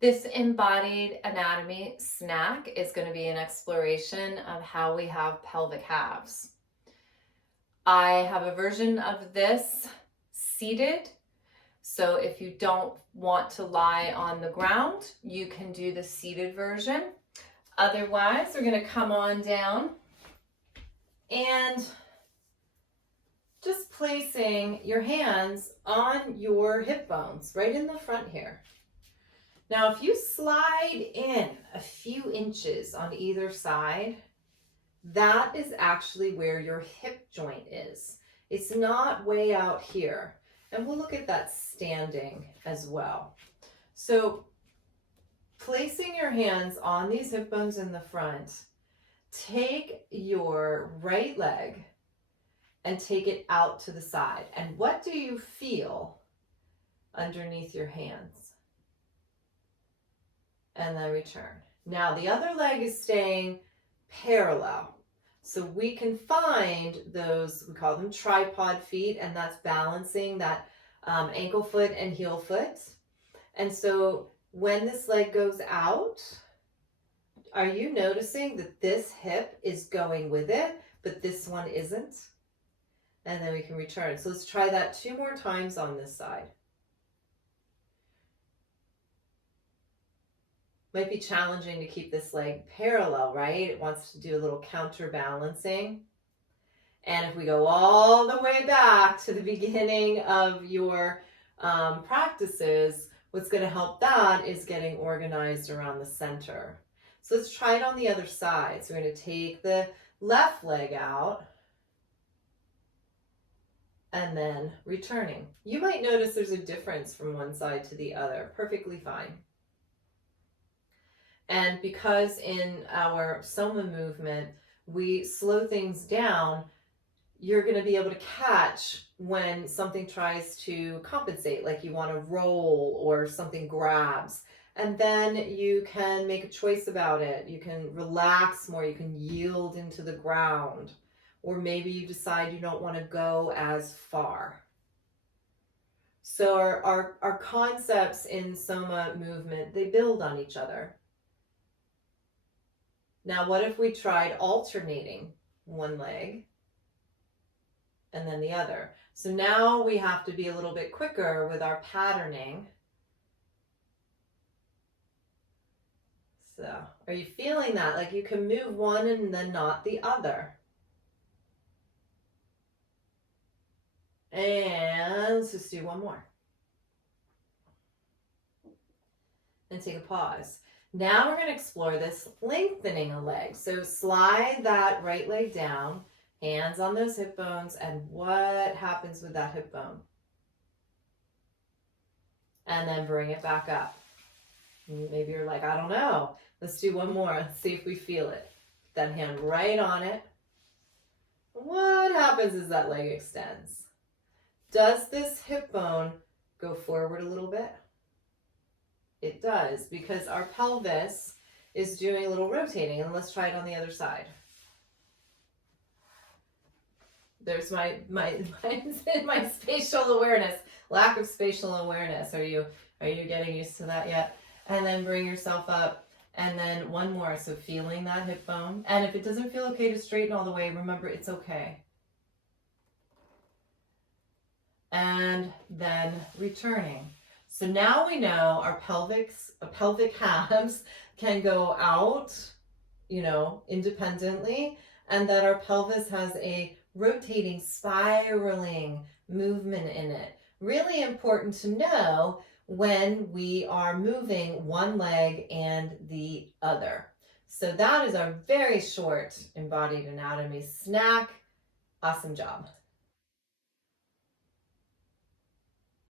This embodied anatomy snack is going to be an exploration of how we have pelvic halves. I have a version of this seated, so if you don't want to lie on the ground, you can do the seated version. Otherwise, we're going to come on down and just placing your hands on your hip bones right in the front here. Now, if you slide in a few inches on either side, that is actually where your hip joint is. It's not way out here. And we'll look at that standing as well. So placing your hands on these hip bones in the front, take your right leg and take it out to the side. And what do you feel underneath your hands? And then return. Now the other leg is staying parallel. So we can find those, we call them tripod feet, and that's balancing that ankle foot and heel foot. And so when this leg goes out, are you noticing that this hip is going with it, but this one isn't? And then we can return. So let's try that 2 more times on this side. Might be challenging to keep this leg parallel, right? It wants to do a little counterbalancing. And if we go all the way back to the beginning of your practices, what's going to help that is getting organized around the center. So let's try it on the other side. So we're going to take the left leg out and then returning. You might notice there's a difference from one side to the other. Perfectly fine. And because in our soma movement, we slow things down, you're going to be able to catch when something tries to compensate, like you want to roll or something grabs. And then you can make a choice about it. You can relax more. You can yield into the ground. Or maybe you decide you don't want to go as far. So our concepts in soma movement, they build on each other. Now, what if we tried alternating one leg and then the other? So now we have to be a little bit quicker with our patterning. So, are you feeling that? Like you can move one and then not the other. And let's just do one more. And take a pause. Now we're going to explore this lengthening a leg. So slide that right leg down, hands on those hip bones, and what happens with that hip bone? And then bring it back up. Maybe you're like, I don't know. Let's do one more. Let's see if we feel it. That hand right on it. What happens as that leg extends? Does this hip bone go forward a little bit? It does, because our pelvis is doing a little rotating. And let's try it on the other side. There's my spatial awareness, lack of spatial awareness. Are you getting used to that yet? And then bring yourself up, and then one more. So feeling that hip bone. And if it doesn't feel okay to straighten all the way, remember it's okay. And then returning. So now we know our pelvic halves can go out, independently, and that our pelvis has a rotating, spiraling movement in it. Really important to know when we are moving one leg and the other. So that is our very short embodied anatomy snack. Awesome job.